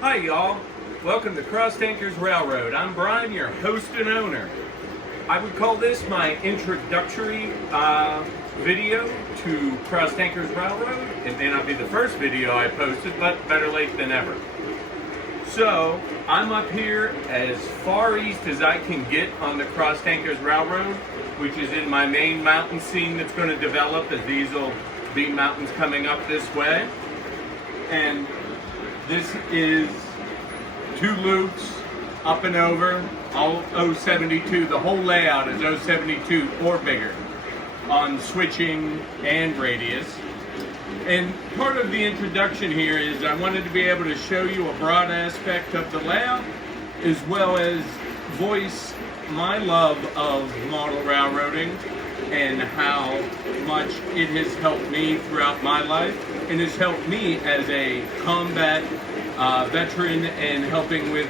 Hi y'all, welcome to Cross Anchors Railroad. I'm Brian, your host and owner. I would call this my introductory video to Cross Anchors Railroad. It may not be the first video I posted, but better late than ever. So, I'm up here as far east as I can get on the Cross Anchors Railroad, which is in my main mountain scene that's going to develop as these will be mountains coming up this way. And this is 2 loops up and over, all 072. The whole layout is 072 or bigger on switching and radius. And part of the introduction here is I wanted to be able to show you a broad aspect of the layout as well as voice my love of model railroading and how much it has helped me throughout my life and has helped me as a combat veteran and helping with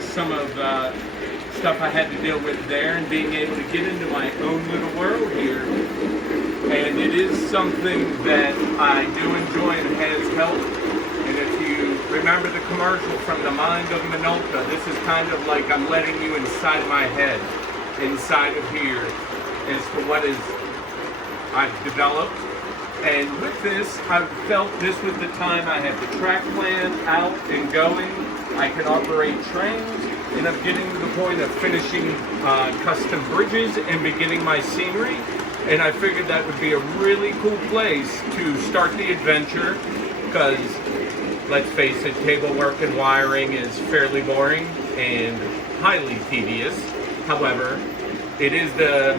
some of the stuff I had to deal with there and being able to get into my own little world here. And it is something that I do enjoy and has helped. And if you remember the commercial from the Mind of Minolta, this is kind of like I'm letting you inside my head, inside of here, as to what is I've developed. And with this, I felt this was the time I had the track plan out and going. I could operate trains, and I'm getting to the point of finishing custom bridges and beginning my scenery. And I figured that would be a really cool place to start the adventure because, let's face it, cable work and wiring is fairly boring and highly tedious. However, it is the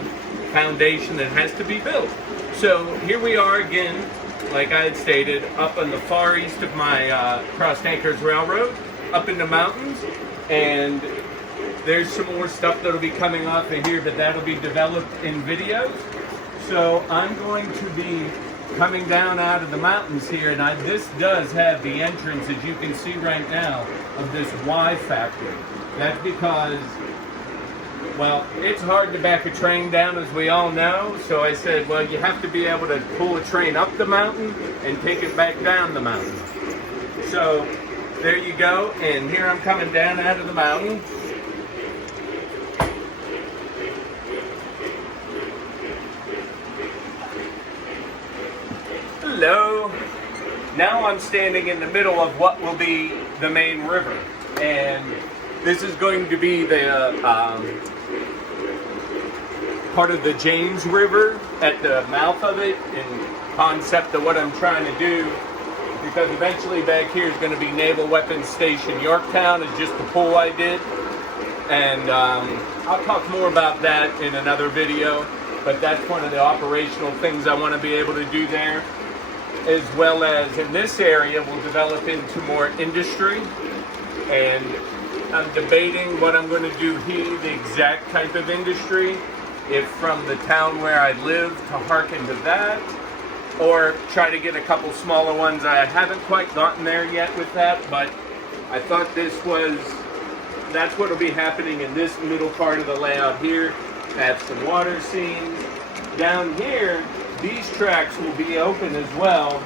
foundation that has to be built. So here we are again, like I had stated, up on the far east of my Cross Anchors Railroad, up in the mountains, and there's some more stuff that'll be coming off of here, but that'll be developed in videos. So I'm going to be coming down out of the mountains here, and this does have the entrance, as you can see right now, of this Y factory. That's because, well, it's hard to back a train down, as we all know, so I said, well, you have to be able to pull a train up the mountain and take it back down the mountain. So there you go, and here I'm coming down out of the mountain. Hello. Now I'm standing in the middle of what will be the main river, and this is going to be the part of the James River at the mouth of it, in concept of what I'm trying to do, because eventually back here is going to be Naval Weapons Station Yorktown, is just the pull I did, and I'll talk more about that in another video, but that's one of the operational things I want to be able to do there, as well as in this area will develop into more industry, and I'm debating what I'm going to do here, the exact type of industry, if from the town where I live to hearken to that, or try to get a couple smaller ones. I haven't quite gotten there yet with that, but I thought that's what will be happening in this middle part of the layout here. I have some water scenes. Down here, these tracks will be open as well,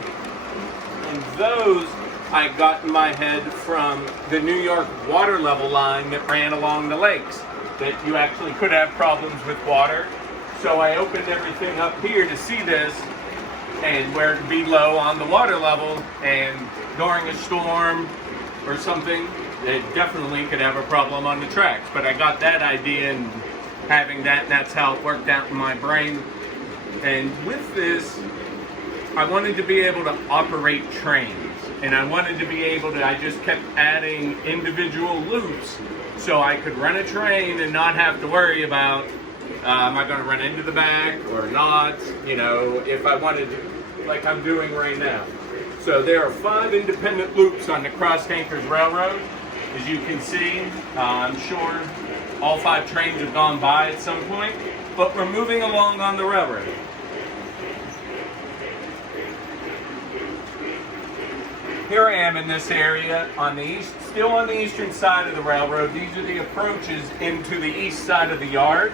and those I got in my head from the New York water level line that ran along the lakes, that you actually could have problems with water. So I opened everything up here to see this, and where it'd be low on the water level, and during a storm or something, it definitely could have a problem on the tracks. But I got that idea and having that, and that's how it worked out in my brain. And with this, I wanted to be able to operate trains, and I wanted to be able to, I just kept adding individual loops so I could run a train and not have to worry about, am I going to run into the back or not, you know, if I wanted to, like I'm doing right now. So there are 5 independent loops on the Cross Anchors Railroad. As you can see, I'm sure all 5 trains have gone by at some point, but we're moving along on the railroad. Here I am in this area on the east, still on the eastern side of the railroad. These are the approaches into the east side of the yard,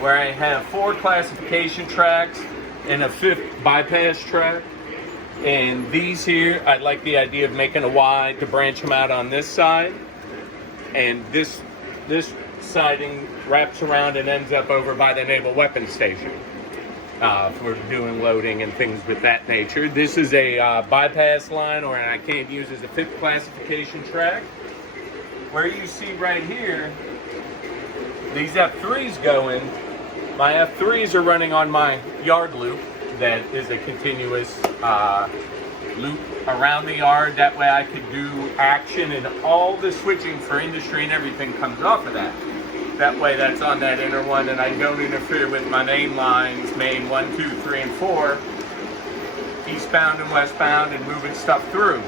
where I have 4 classification tracks and a 5th bypass track. And these here, I like the idea of making a Y to branch them out on this side. And this siding wraps around and ends up over by the Naval Weapons Station for doing loading and things with that nature. This is a bypass line, or I can't use as a fifth classification track. Where you see right here, these F3s go in. My F3s are running on my yard loop that is a continuous loop around the yard. That way I could do action, and all the switching for industry and everything comes off of that. That way that's on that inner one, and I don't interfere with my main lines, main 1, 2, 3, and 4, eastbound and westbound, and moving stuff through.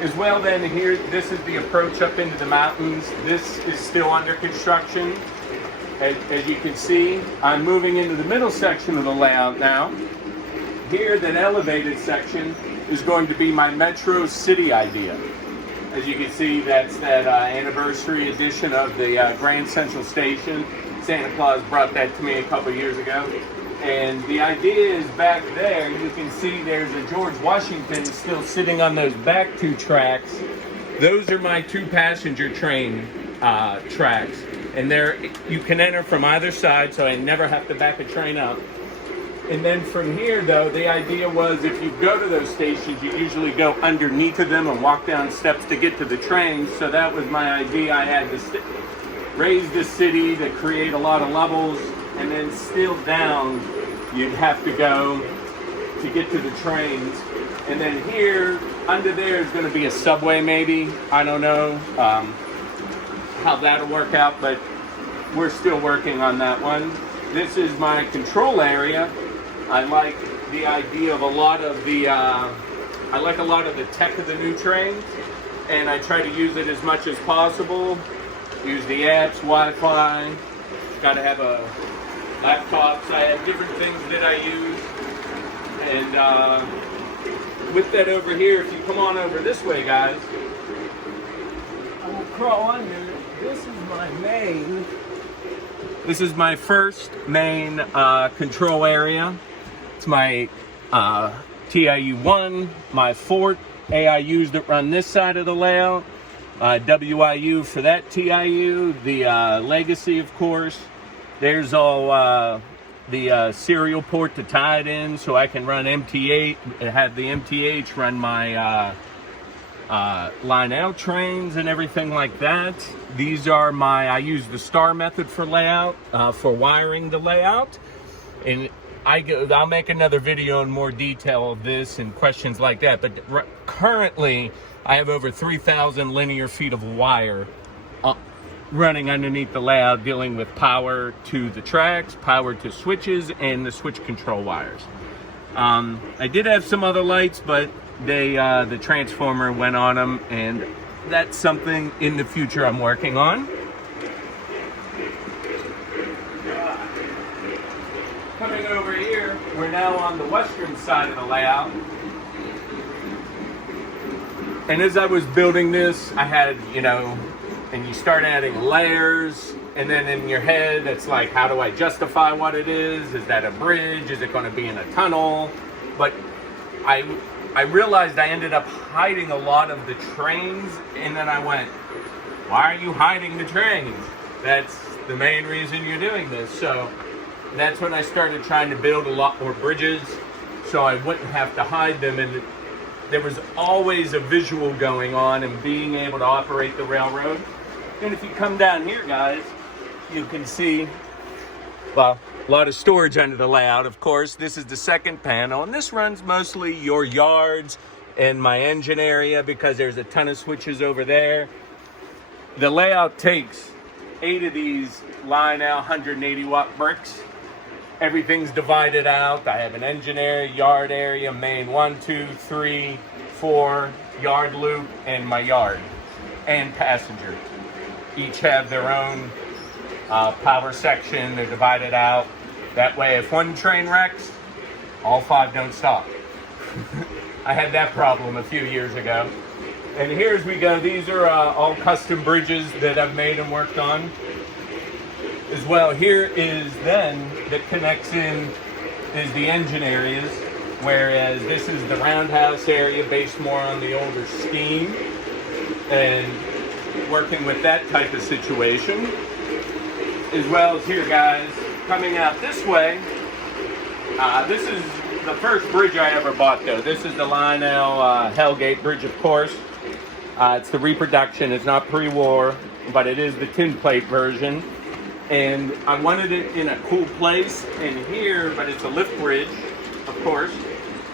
As well, then here, this is the approach up into the mountains. This is still under construction. As you can see, I'm moving into the middle section of the layout now. Here, that elevated section is going to be my Metro City idea. As you can see, that's that anniversary edition of the Grand Central Station. Santa Claus brought that to me a couple years ago. And the idea is back there, you can see there's a George Washington still sitting on those back two tracks. Those are my 2 passenger train tracks. And there, you can enter from either side, so I never have to back a train up. And then from here, though, the idea was if you go to those stations, you usually go underneath of them and walk down steps to get to the trains. So that was my idea. I had to raise the city to create a lot of levels, and then still down, you'd have to go to get to the trains. And then here, under there is going to be a subway maybe. I don't know how that'll work out, but we're still working on that one. This is my control area. I like the idea of a lot of the tech of the new trains, and I try to use it as much as possible. Use the apps, Wi-Fi. Got to have a laptops. I have different things that I use, and with that over here, if you come on over this way, guys, I will crawl under. This is my main. This is my first main control area. It's my TIU1, my Fort AIUs that run this side of the layout, WIU for that TIU, the Legacy, of course. There's all the serial port to tie it in, so I can run MT8, have the MTH run my line out trains and everything like that. These are I use the star method for layout, for wiring the layout. And I'll make another video in more detail of this and questions like that. But currently, I have over 3,000 linear feet of wire running underneath the layout, dealing with power to the tracks, power to switches, and the switch control wires. I did have some other lights, but the transformer went on them, and that's something in the future I'm working on. Coming over here, we're now on the western side of the layout. And as I was building this, I had, and you start adding layers, and then in your head, it's like, how do I justify what it is? Is that a bridge? Is it going to be in a tunnel? But I realized I ended up hiding a lot of the trains, and then I went, why are you hiding the trains? That's the main reason you're doing this. So that's when I started trying to build a lot more bridges so I wouldn't have to hide them. And there was always a visual going on and being able to operate the railroad. And if you come down here, guys, you can see, well, a lot of storage under the layout, of course. This is the second panel, and this runs mostly your yards and my engine area because there's a ton of switches over there. The layout takes 8 of these line out 180 watt bricks. Everything's divided out. I have an engine area, yard area, main 1, 2, 3, 4, yard loop, and my yard, and passenger. Each have their own power section. They're divided out. That way, if one train wrecks, all 5 don't stop. I had that problem a few years ago. And here as we go, these are all custom bridges that I've made and worked on. As well, here is then that connects in is the engine areas. whereas this is the roundhouse area based more on the older steam and working with that type of situation. As well as here, guys, coming out this way, this is the first bridge I ever bought, though. This is the Lionel Hellgate Bridge, of course. It's the reproduction. It's not pre-war, but it is the tin plate version. And I wanted it in a cool place in here, but it's a lift bridge, of course.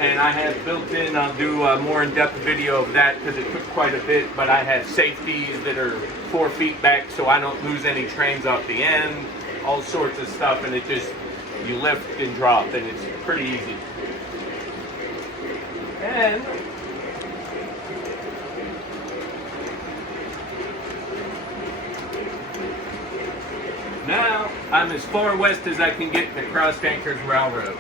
And I have built in, I'll do a more in-depth video of that because it took quite a bit, but I have safeties that are 4 feet back so I don't lose any trains off the end, all sorts of stuff, and it just, you lift and drop, and it's pretty easy. And now I'm as far west as I can get in the Cross Anchors Railroad.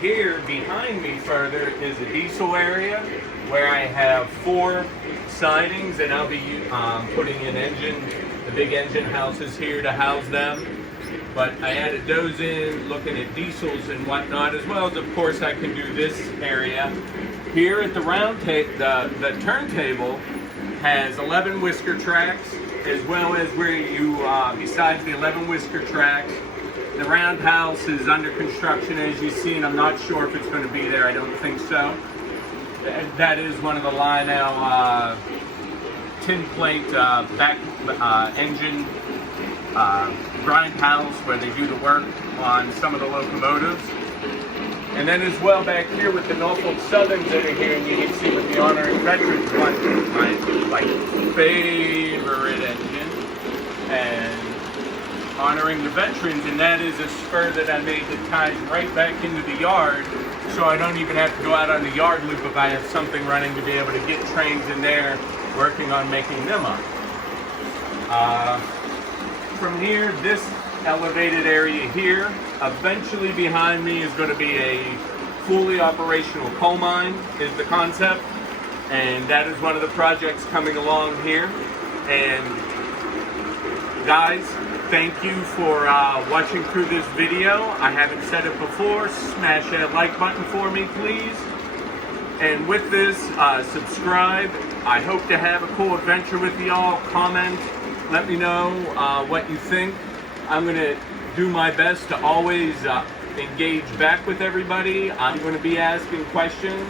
Here behind me further is a diesel area where I have 4 sidings, and I'll be putting in the big engine houses here to house them. But I added those in, looking at diesels and whatnot, as well as, of course, I can do this area. Here at the the turntable has 11 whisker tracks, as well as where you, besides the 11 whisker tracks, the roundhouse is under construction, as you see, and I'm not sure if it's going to be there. I don't think so. That is one of the Lionel tin plate back engine grindhouse where they do the work on some of the locomotives. And then as well back here with the Norfolk Southerns that are here, and you can see with the Honoring Veterans one, my favorite engine, and honoring the veterans, and that is a spur that I made that ties right back into the yard, so I don't even have to go out on the yard loop if I have something running to be able to get trains in there working on making them up. From here, this elevated area here, eventually behind me is going to be a fully operational coal mine, is the concept, and that is one of the projects coming along here. And guys, thank you for watching through this video. I haven't said it before. Smash that like button for me, please. And with this, subscribe. I hope to have a cool adventure with y'all. Comment. Let me know what you think. I'm going to do my best to always engage back with everybody. I'm going to be asking questions.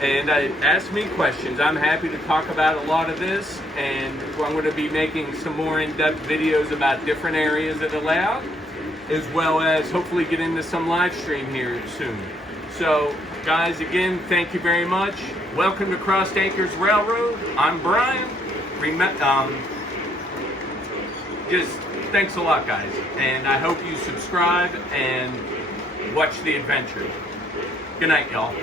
And ask me questions. I'm happy to talk about a lot of this, and I'm going to be making some more in-depth videos about different areas of the layout, as well as hopefully get into some live stream here soon. So guys, again, thank you very much. Welcome to Cross Anchors Railroad. I'm Brian. Just thanks a lot, guys, and I hope you subscribe and watch the adventure. Good night, y'all.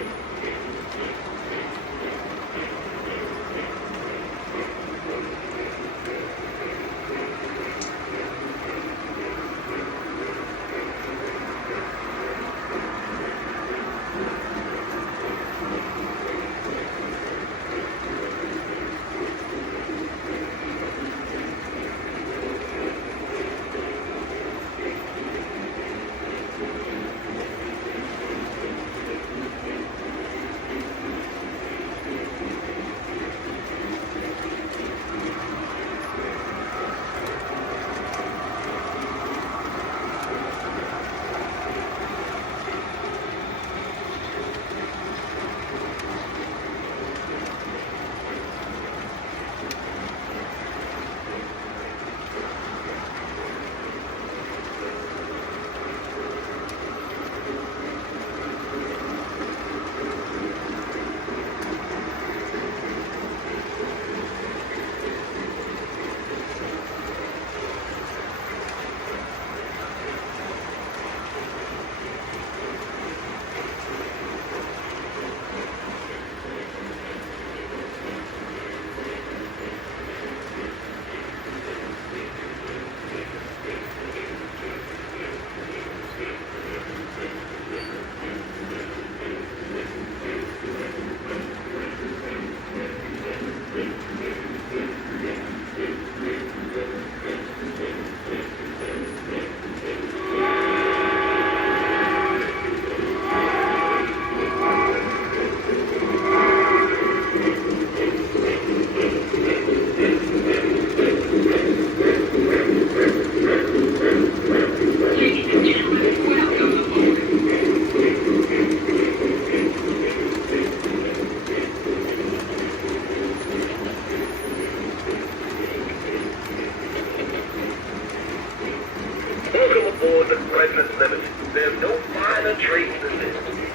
with the present limit. There's no finer trade than this.